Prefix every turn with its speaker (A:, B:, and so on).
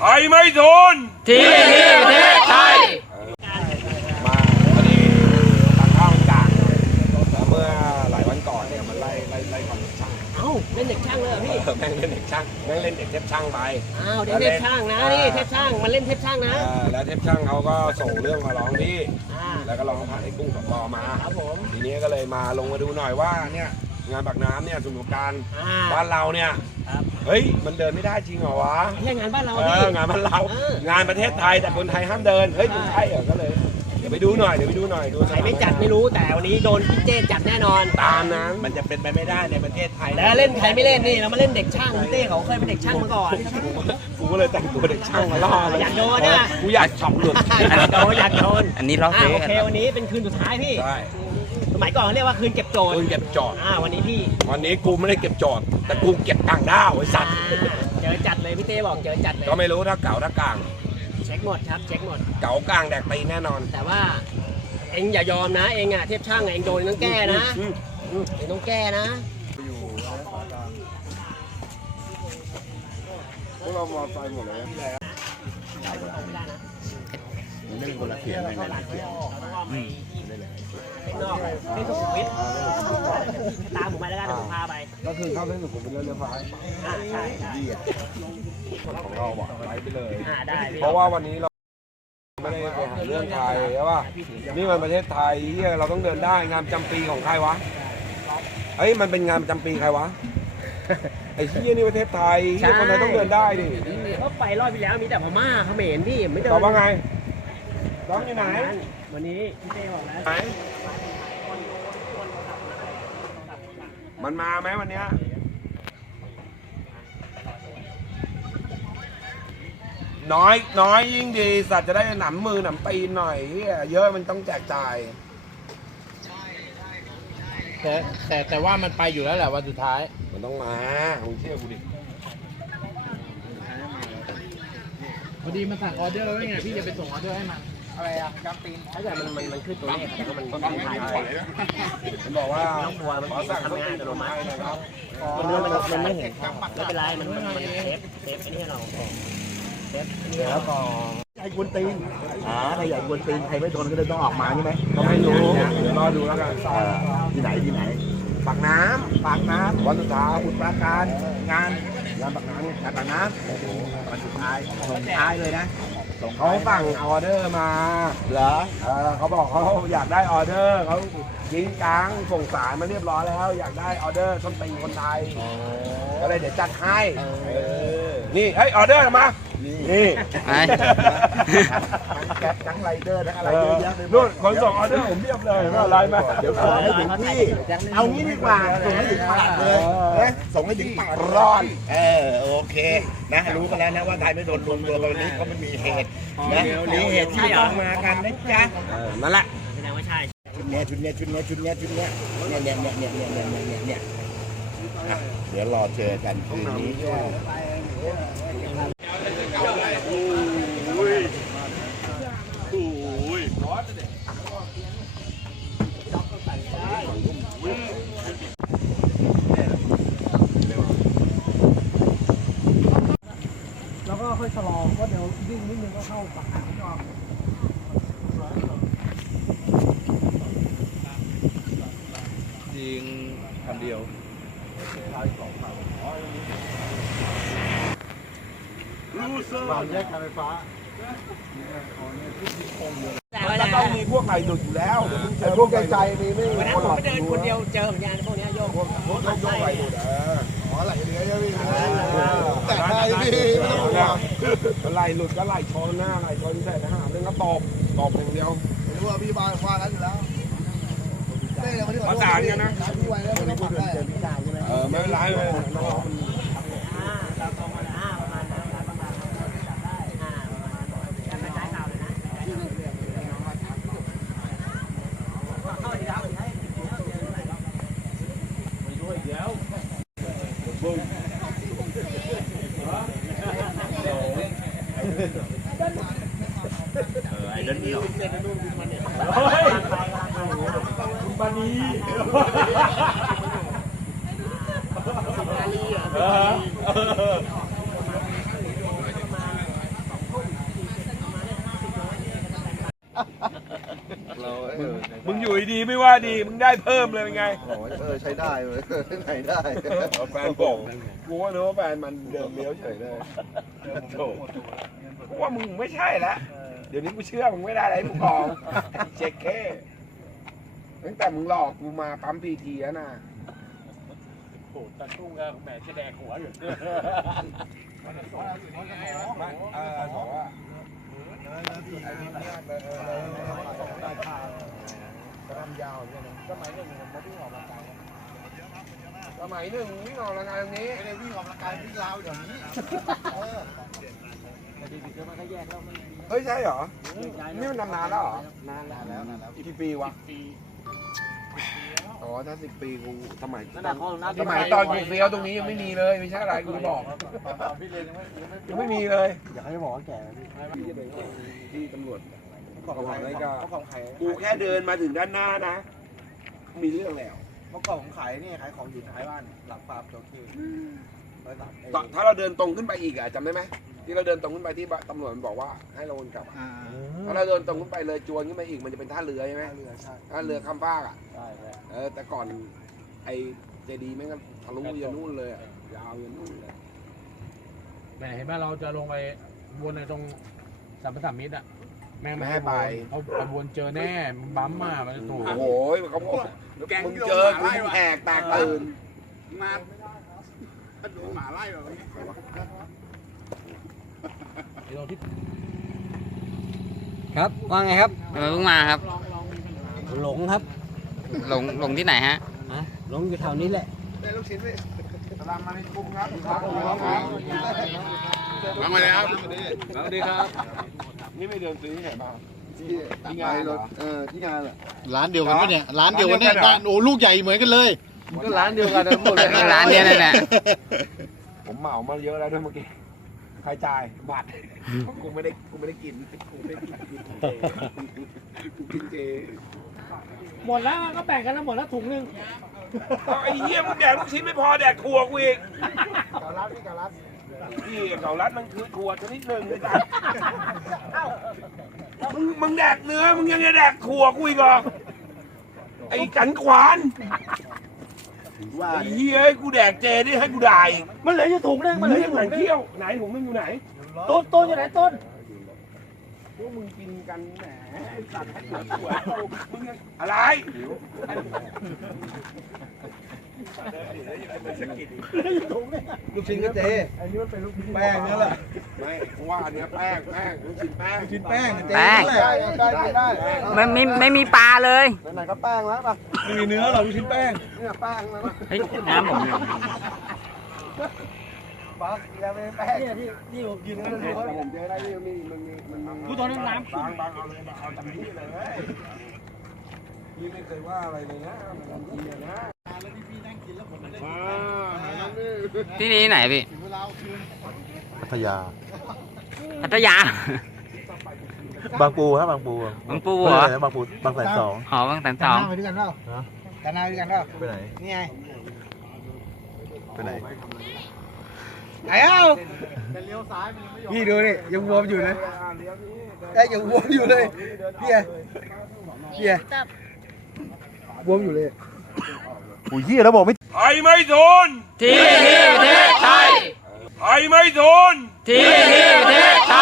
A: ไม่ทน
B: ที่ประเทศไทย
A: มาพอดีต่างข้าวกลางแล้วเมื่อหลายวันก่อนเนี่ยมันไล่ความเด็กช่าง
C: เล่นเด็กช่างเลยพี่
A: แม่งเล่นเด็กช่างแม่งเล่นเด็กเทพช่างไป
C: เด็กเทพช่างนะนี่เทพช่างมันเล่นเทพช่างนะ
A: แล้วเทพช่างเขาก็ส่งเรื่องมาร้องพี่แล้วก็ร้องผ่านไอ้กุ้งกับปอมา
C: ครับผม
A: ทีนี้ก็เลยมาลงมาดูหน่อยว่าเนี่ยงานปากน้ำเนี่ยสนุกการบ้านเราเนี่ยเฮ้ยมันเดินไม่ได้จริงเหรอวะ
C: แค่งานบ้านเรา
A: งานบ้านเรางานประเทศไทยแต่คนไทยห้ามเดินเฮ้ยใช่เหรอก็เลยเดี๋ยวไปดูหน่อยดู
C: ใครไม่จัดไม่รู้แต่วันนี้โดนพี่เจจัดแน่นอน
A: ตามนั้น
B: มันจะเป็นไปไม่ได้ในประเทศไทย
C: แล้วเล่นใครไม่เล่นนี่เรามาเล่นเด็กช่างพี่เต้เขาเคยเป็นเด็กช่างมาก่อน
A: กูก็เลยแต่งตัวเด็กช่างมาล่อ
C: อยากโดนนะ
A: กูอยากช็อปหลุด
C: อยากโดน
B: อันนี้เรา
C: โอเควันนี้เป็นคืนสุดท้ายพี่สมัยก่อนเรียกว่าคืนเก็บโจทย์วันนี้
A: กูไม่ได้เก็บโจทย์แต่กูเก็บต่างด้าวไอ้สัตว์
C: เจอจัดเลยพี่เต้บอกเจอจัดเลย
A: ก็ไม่รู้ถ้าเก่าถ้ากลาง
C: เช็คหมดครับเช็คหมด
A: เก่ากลางแดกตีแน่นอน
C: แต่ว่าเอ็งอย่ายอมนะเอ็งเทียบช่างเอ็งโดนต้องแก้นะเอ็งต้องแก้นะ
A: พวกเรามอไซค์หมดเลย
B: เล่นคนละเขียนอะไรนะเขียน
C: นอกเส้นสุขุมวิทตามผมไปแล้วกันผมพาไป
A: ก็คือเข้าเส้นสุขุมวิทแล้วเลี้ยวซ้าย
C: ใช่
A: ดีอ่ะของเราบอกไว้ไปเลย
C: ได้
A: เพราะว่าวันนี้เราไม่ได้ไปหาเรื่องใครใช่ป่ะนี่มันประเทศไทยที่เราต้องเดินได้งานประจำปีของใครวะเฮ้ยมันเป็นงานประจำปีใครวะไอ้ที่นี่ประเทศไทยที่คนไทยต้องเดินได้ดิ
C: ก็ไปรอบที่แล้วมีแต่พม่าเขมรพี่ไม่เดิน
A: ตอบว่าไงร้องอยู่ไหน
C: วันนี้พี่เต้บอกแล้ว
A: มันมาไหมวันนี้น้อยยิ่งดีสัตว์จะได้หนำมือหนำตีนหน่อยเยอะมันต้องแจกจ่าย
B: แต่ว่ามันไปอยู่แล้วแหละวันสุดท้าย
A: มันต้องมาคุณเชื่อกูดิ
B: พอดีมันสั่งออเดอร์ไว้ไงพี่จะไปส่งออเดอร์ให้มัน
C: อะไรอ่ะจำปีนถ้าเกิดมันขึ้นตัวเลขแล้วมันถ่าย
A: มันบอกว่า
C: ต้องกลัวมันทำงานอัตโนมัติมันไม่เห็นไม่เป็นไรมันเซฟไอ้นี่เราเซฟนี่แล้วก็
B: ไอ้กวนตีนถ้าใหญ่กวนตีนใครไม่ทนก็เลยต้องออกมาใช่ไหม
A: ก็ไม่รู้เดี๋ยวรอดูแล้วกัน
B: ที่ไหน
A: ปากน้ำวันสุดท้าย
B: อุดปราการงาน
A: ปากน้ำ
B: วันสุดท้ายเลยนะ
A: เขาสั่งออเดอร์มา
B: เหรอ
A: เขาบอกเขาอยากได้ออเดอร์เขายิงกลางส่งสารมาเรียบร้อยแล้วอยากได้ออเดอร์ส้นตีนคนไทยก็เลยเดี๋ยวจัดให้นี่เฮ้ยออเดอร์มานี่
B: ทั้งไรเดอร์ทั้งอะไรเยอะแยะเลย
A: นู่นคนส่งออเดอร์ผมเรียบเลยไม่อะไรมา
B: เดี๋ยวส่งให้ถึงที่เอางี้ดีกว่าส่งให้ถึงปากเลยส่งให้ถึงปากร้อนโอเคนะรู้กันแล้วนะว่าไทยไม่โดนรวมตัวกันวันนี้เขาไม่มีเหตุนะมีเหตุที่ต้องมากันนะจ๊ะ
A: นั่นแหละ
C: แสดงว่าใช่
B: ชุดเนี้ยเนี่ยเดี๋ยวรอเจอกันคืนนี้
C: แล้วก็ค่อยชะลอก็เดี๋ยววิ่งนิดนึงก็เข้าปาก
B: ยิงคันเดียว
A: ความแยกการไฟฟ้าแต่ต้องมีพวกไหลหลุดอยู่แล้วแต่พวกใจมีไม่
C: วันนั้นผมไปเดินคนเดียวเจอเหมือนกันพวกนี้โยก
A: ไหลหลุด
B: ไหลเหลือเยอะพี่
A: แต่ไหลพี่ไหลหลุดก็ไหลชนหน้าไหลชนใส่ทหารเรื่องก็ตบอย่างเดียว
B: ไม่รู้ว่าพี่บ้านฟ้านั้นอยู่แล้ว
A: ประสานกันนะไม่เป็นไรเลย
B: ไอ้เดินนี่หรอ
A: คุณบานี
D: เรา
A: มึงอยู่ดีๆไม่ว่าดีมึงได้เพิ่มเลยเป็นไง
D: ใช้ได้เลยใช้ได้
A: แฟนบอกกูว่านึกว่าแฟนมันเดินเลี้ยวเฉยเลยโถกูว่ามึงไม่ใช่แล้วเดี๋ยวนี้กูเชื่อมึงไม่ได้อะไรมึงกองเช็คแค่ตั้งแต่มึงหลอกกูมาปั๊มพีทีแล้วนะ
C: โอ้ตะตุ้งก็แหมจะแดกหัวอยู่
A: บอกว่าสมัยหนึ่งวิ่งออกกำลังกายตรงนี้
B: ไม่ได้วิ่งออกกำลังกายวิ่งราวอย่างนี้
A: เฮ้ยใช่เหรอ นี่มันนานแล้วเหรอ
B: นานแล้ว
A: กี่ปีวะอ๋อถ้า10 ปีกูสมัย
C: นั่นแหละเขาหน้า
A: สมัยตอนกูเฟี้ยวตรงนี้ยังไม่มีเลยไม่ใช่อะไรกูบอกยังไม่มีเลย
C: อยากให้บอกว่าแก่
A: ที่ตำรวจ
B: ของใครของใคร
A: กูแค่เดินมาถึงด้านหน้านะ มีเรื่องแล้ว
B: เมื่อก่อนผมขายนี่ขายของอยู่ท้ายบ้านหลังฟาร์มโจกี้
A: ถ้าเราเดินตรงขึ้นไปอีกอะจำได้ไหมที่เราเดินตรงขึ้นไปที่ตำรวจมันบอกว่าให้เราวนกลับอะถ้าเราเดินตรงขึ้นไปเลยจวนขึ้นไปอีกมันจะเป็นท่าเรือใช่ไหม
B: เรือใช่
A: ท่าเรือข้ามฟากอะ
C: ใช่ใช่
A: แต่ก่อนไอเจดีย์แม่งก็ทะลุยันนู่นเลยอะยาวยันนู่นเลย
E: แหมเห็นไหมเราจะลงไปวนในตรงสัมปทานมิตรอ่ะแม่ง
A: ไม่ให้ไป
E: เขาไปวนเจอแน่บั๊มมามันจะถูก
A: โอ้โหเขาบอกมึงเจอกูแหกแตกตื่น
B: มาดูหมาไล่แบบนี้
C: ครับว่าไงครับ
F: เพิ่งมาครับ
C: หลงครับ
F: ลงที่ไหนฮะ
C: หลงอยู่แถวนี้แหละ
B: ได้ลูกชิ้นไหม
A: สลามมาในกลุ่มครับครับ
B: มาเลยครับ
E: สวัสดีครับ
A: นี่ไม่เดินซื้อที่ไหนบ้าง
D: ที่งานรถที่งานอ่ะ
G: ร้านเดียวกันปะเนี่ยร้านเดียวกันเนี่ยบ้านโอ้ลูกใหญ่เหมือนกันเลย
D: ก็ร้านเดียวกันหมดเลย
F: ร้านเนี้ยนั่นแหละ
A: ผมเหมามาเยอะแล้วด้วยเมื่อกี้ใครจ่ายบัตรกูไม่ได้กินกูไม่ได้กินเจกูกินเจ
C: หมดแล้วก็แบ่งกันแล้วหมดแล้วถุงนึง
A: เอาไอ้เหี้ยมึงแดกลูกชิ้นไม่พอแดกถั่วกูอีก
B: เกาลัดพี่เกาลัด
A: พี่เกาลัดมันคือถั่วชนิดหนึ่งเลยจ้ะมึงแดกเนื้อมึงยังจะแดกถั่วกูอีกเหรอไอ้กันขวานไอ้เหี้ยให้กูแดกเจนี่ให้กูด่าอีก
C: มันเหลืออยู่ถุงนึงมันเหลืออยู่
A: ไหน
C: ถุงนึง
A: เที่ยวไหนถุงนึงอยู่ไหน
C: ต้นอยู่ไหนต้น
A: พวกมึงกินกันแหมตัดให้หมดหัวมึงอะไรลูกชิ้นก็เจอันนี้มันเป็นลูกชิ้นแป้งนั่นแหละไม่เพราะว่าอันเนี้ยแป้งลูกชิ้นแป้งลูกชิ้นแป้ง
F: แป้ง ไม่มีปลาเลย
A: ไหนก็แป้งแล้วป่ะไม่มีเนื้อหรอลูกชิ้นแป้งเนี่ยแป้งแล้ว
F: เฮ้ยน้ำผม
A: บัสยังไม่แป้ง
C: เนี่ยที่ผมกินนั่น
A: ผมเจอได้ที่มันมี
C: กูตอนนั้นน้ำ
A: บางเอาเลยเอาจำที่เลยพี่ไม่เคยว่าอะไรเลยนะมันจริงเลยนะ
F: ที่นี่ไหนพี่
G: พยา
F: พัทยา
G: บางปูครับบางปู
F: บางปูเหรอ
G: บางปูบางแสนสอง
F: หอบางแสนสอง
B: ไปด้วยกันเปล่ากันนาไปด้วยกันเปล่า
G: ไปไหน
B: นี่ไง
G: ไปไหน
B: ไอ้เอ้าพี่ดูนี่ยังบวมอยู่เลยได้ยังบวมอยู่เลยพี่บวมอยู่เลย
G: โอ้ยเหี้ยแล้วบอกไม่
A: ไทยไม่ทน
F: ที่นี่ประเทศไทย
A: ไทยไม่ทน
F: ที่นี่ประเทศไท